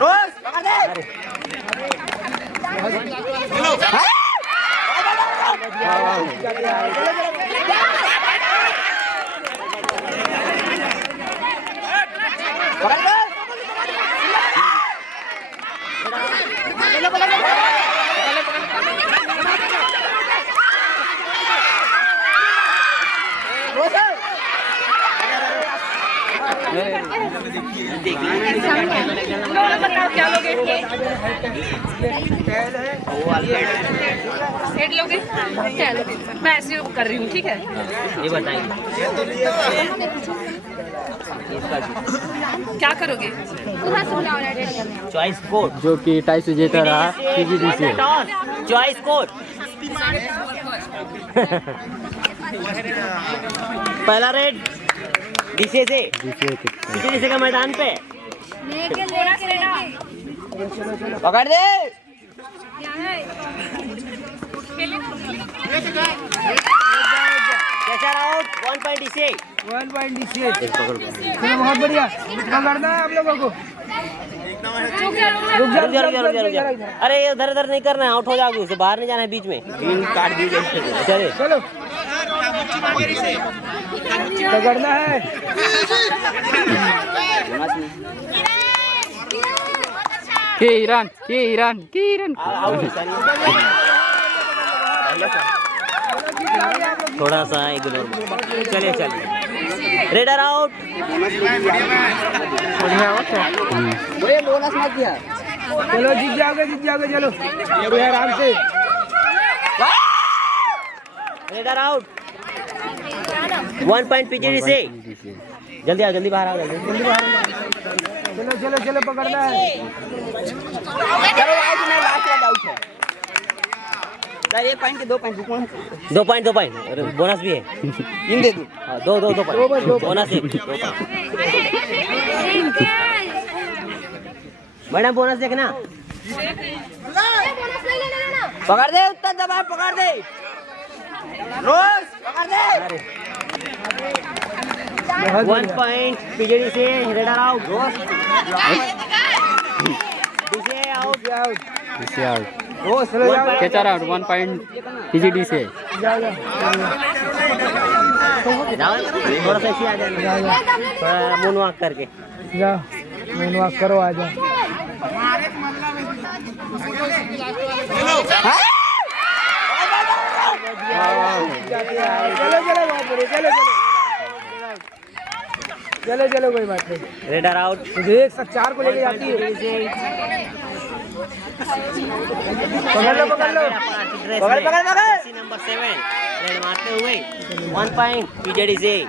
रोज पकड़ दे। क्या लोगे? हेड लोगे? क्या लोगे? मैं ऐसे कर रही हूँ, ठीक है? ये बताइए क्या करोगे? चॉइस कोड जो कि टाइस विजेता रहा पीजीडी से। चॉइस कोड पहला रेड डीसी से पीजीडी का मैदान पे पकड़ दे। कैसा out 1 point DC 1 point DC. बहुत बढ़िया पकड़ना है आप लोगों को। रुक जा। अरे ये उधर उधर नहीं करना है, आउट हो जाओगे, उसे बाहर नहीं जाना है, बीच में ग्रीन कार्ड दीजिए। चले चलो पकड़ना है। ईरान थोड़ा सा इग्नोर। चलिए रेडर आउट। बोनस मत दिया। चलो जीत जाओगे चलो आराम से। रेडर आउट 1 पॉइंट पीजीडी से। जल्दी आओ, जल्दी बाहर आओ, जल्दी बाहर। चलो पकड़ना है। चलो आउट में लास्ट वाला आउट है सर। 1 पॉइंट के 2 पॉइंट 2 पॉइंट और बोनस भी है। इन दे दूं? हां 2 पॉइंट बोनस 1 मैडम बोनस देखना। पकड़ दे, उत्तर दबा, पकड़ दे रोज, पकड़ दे। 1 पॉइंट पीजीडी से raider out. DC out. Catcher out 1 point PGD से। थोड़ा सा ऐसे आ जाना, थोड़ा मून वॉक करके जाओ, मून वॉक करो, आ जाओ। चलो कोई बात नहीं। Raider out. देख सब 4 को लेके जाती है। पकड़ लो नंबर 7 रेड मारते हुए 1 पॉइंट पीजीडी से।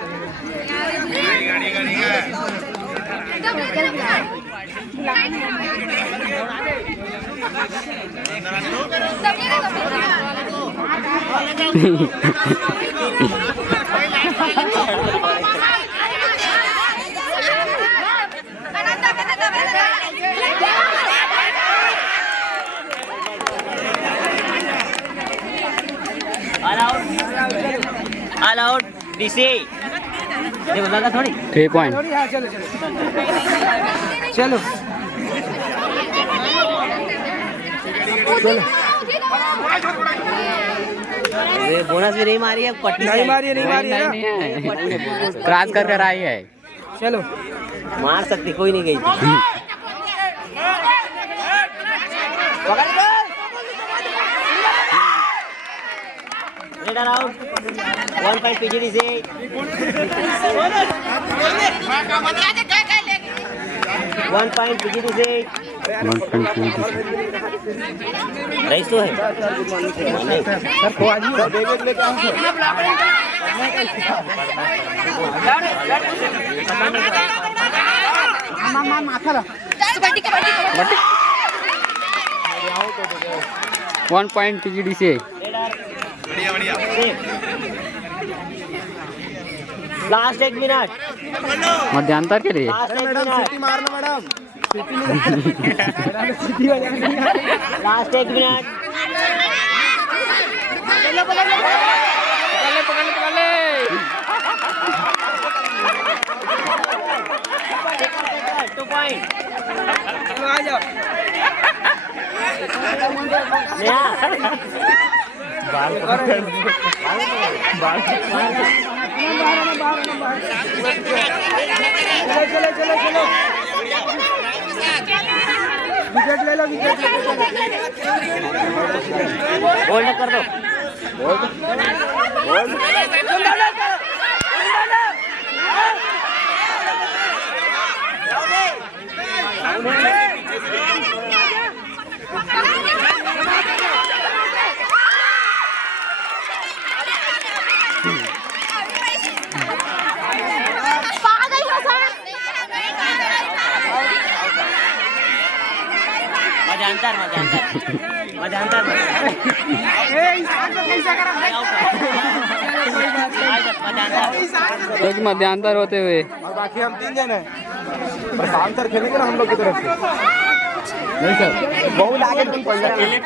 All out DC. देखो लगा थोड़ी 3 पॉइंट। चलो ये बोनस भी नहीं मारी है, पट्टी नहीं मारी है क्रॉस कर आई है। चलो मार सकती, कोई नहीं गई थी। रेडर आउट 1 पॉइंट पीजीडी से। 1 पॉइंट पीजीडी से। रईस तो है नहीं सर को आज लेके आओ माथा ला 1 पॉइंट पीजीडी से। लास्ट 1 मिनट मध्यांतर के लिए। Last 1 minute. पकड़ ले जाओ चलो चलो चलो विकेट ले लो विकेट होल्ड कर दो एक मध्यांतर होते हुए और बाकी हम 3 जन हैं और आंसर खेलेंगे ना हम लोग की तरफ से नहीं सर बहुत आगे तुम पड़ जाओगे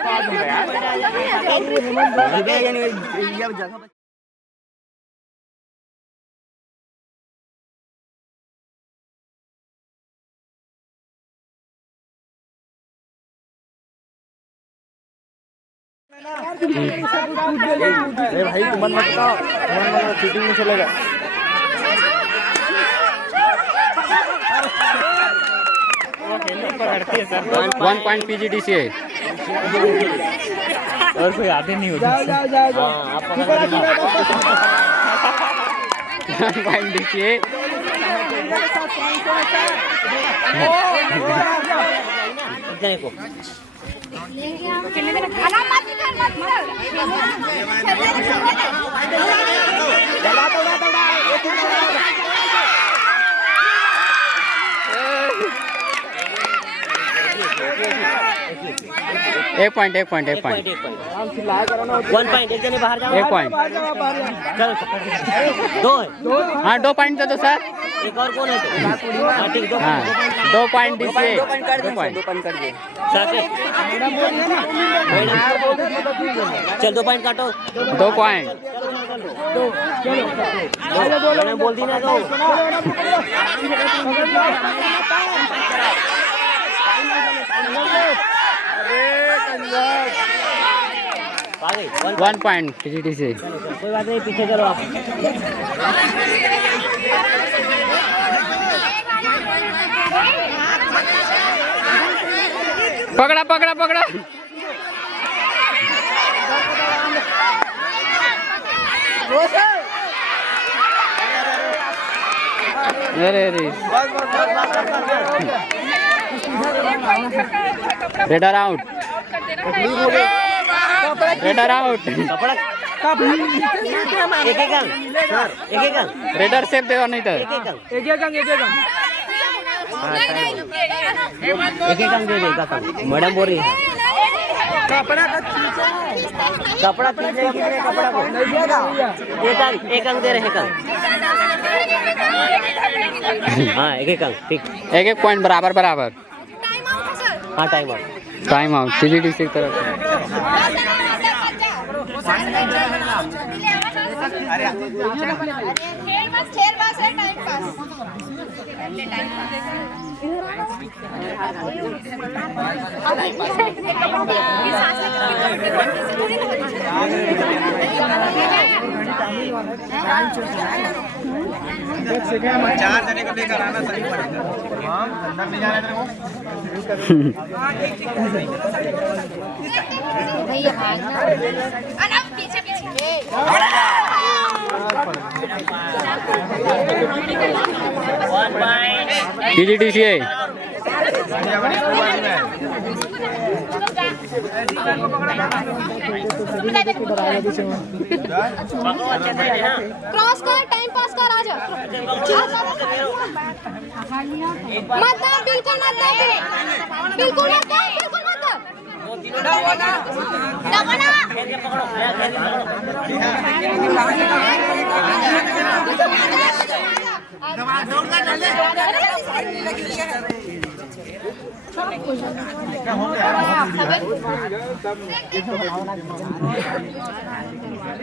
यार भाई तुम मन मत बताओ चीटिंग नहीं चलेगा 1 पॉइंट PGDC है और कोई आते नहीं होता जाओ जाओ जाओ 1 पॉइंट DCA को एक पॉइंट 1 पॉइंट एक जने बाहर जाओ 1 पॉइंट चलो 2 है हाँ 2 पॉइंट दे दो सर एक और कौन है तो हाँ ठीक 2 हाँ 2 पॉइंट DCA 2 पॉइंट कर दो 2 पॉइंट कर दो साकेत चल 2 पॉइंट काटो 2 पॉइंट मैंने बोल दी ना तो आ गई 1 पॉइंट PGDC कोई बात नहीं पीछे करो आप पकड़ा पकड़ा पकड़ा अरे अरे रेडर आउट रेडर आउट कपड़ा एक अंक रेडर सेफ दे नहीं तो एक अंक एक अंक दे देगा मैडम बोल रही है कपड़ा खींचेगा कितने कपड़ा को एक अंक दे रहे हैं हाँ एक अंक ठीक 1 पॉइंट बराबर बराबर हाँ टाइम आउट PGDC की तरफ चार जने को लेकर आना सही पड़ेगा अंदर नहीं जाना तेरे को पीछे पीछे PGDC है क्रॉस कर टाइम पास कर आ जा मत दर बिल्कुल मत दर बिल्कुल मत दर बिल्कुल मत दर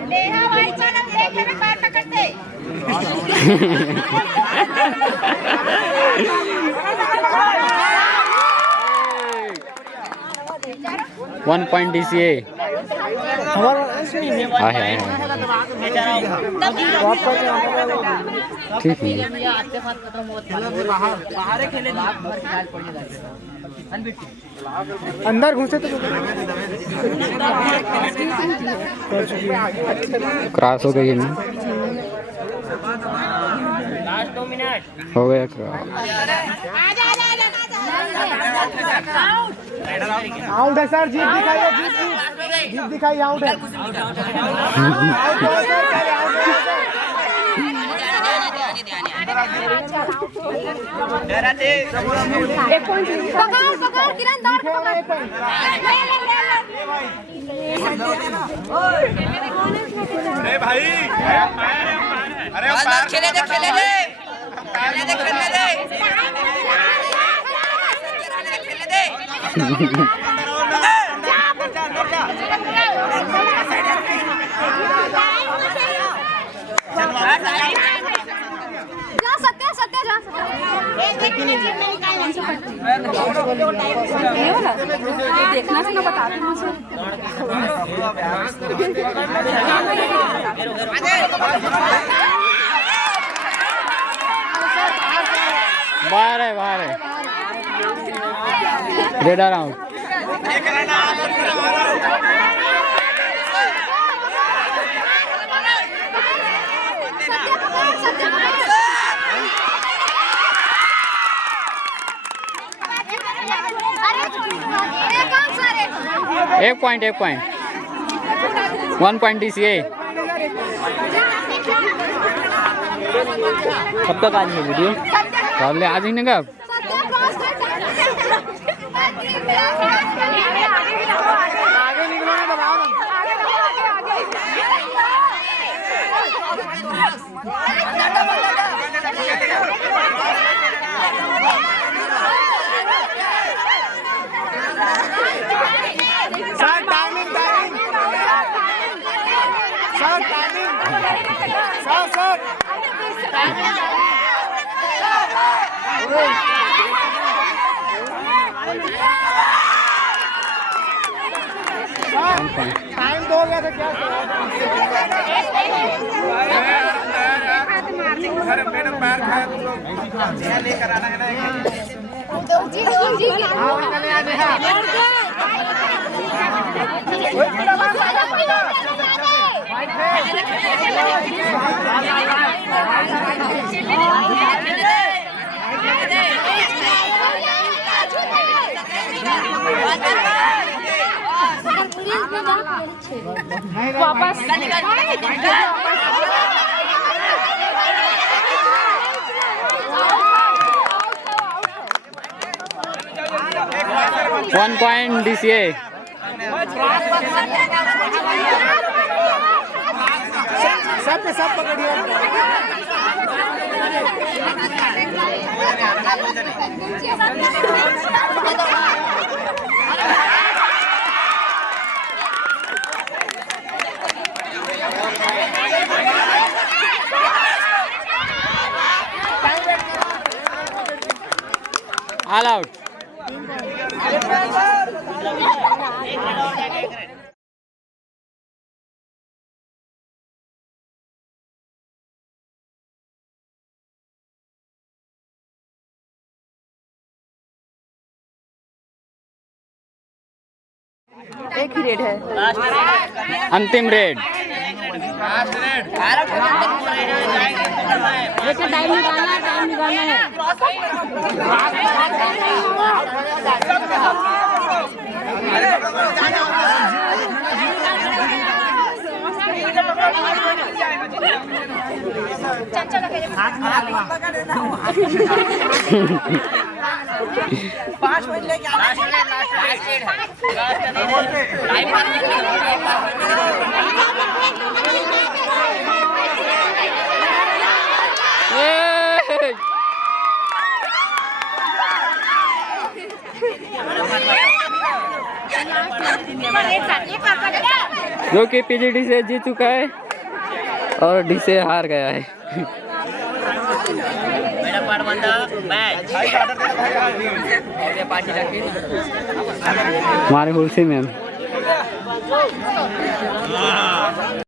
नेहा भाई चलो देख ले पैर पकड़ते 1 point DCA. आहे ठीक है। अंदर घुसे तो क्रॉस हो गई है ना? लास्ट 2 मिनट हो गया क्रॉस। आउट है सर, जीप दिखाइए, जीप दिखाइए, आउट है। पकड़ पकड़ किरण दौड़ के पकड़। अरे भाई, अरे खेले दे जा सत्या सत्या जा देखना से ना बता बाहर है रेड अराउंड। एक पॉइंट 1 point DCA। कब तक आज है वीडियो? कल आज ही ना कब? आगे निकलो ना, दबाओ ना। सर टाइमिंग सर टाइम दो गया था क्या? अरे मैडम पैर खाया तुम लोग लेकर आना है ना। वापस 1 point DCA। सब पे सब पकड़िए। All out. एक ही रेड है। अंतिम रेड। टाइम निकालना है। जो कि पीजीडी से जीत चुका है और डी से हार गया है। हमारे हुलसी मैम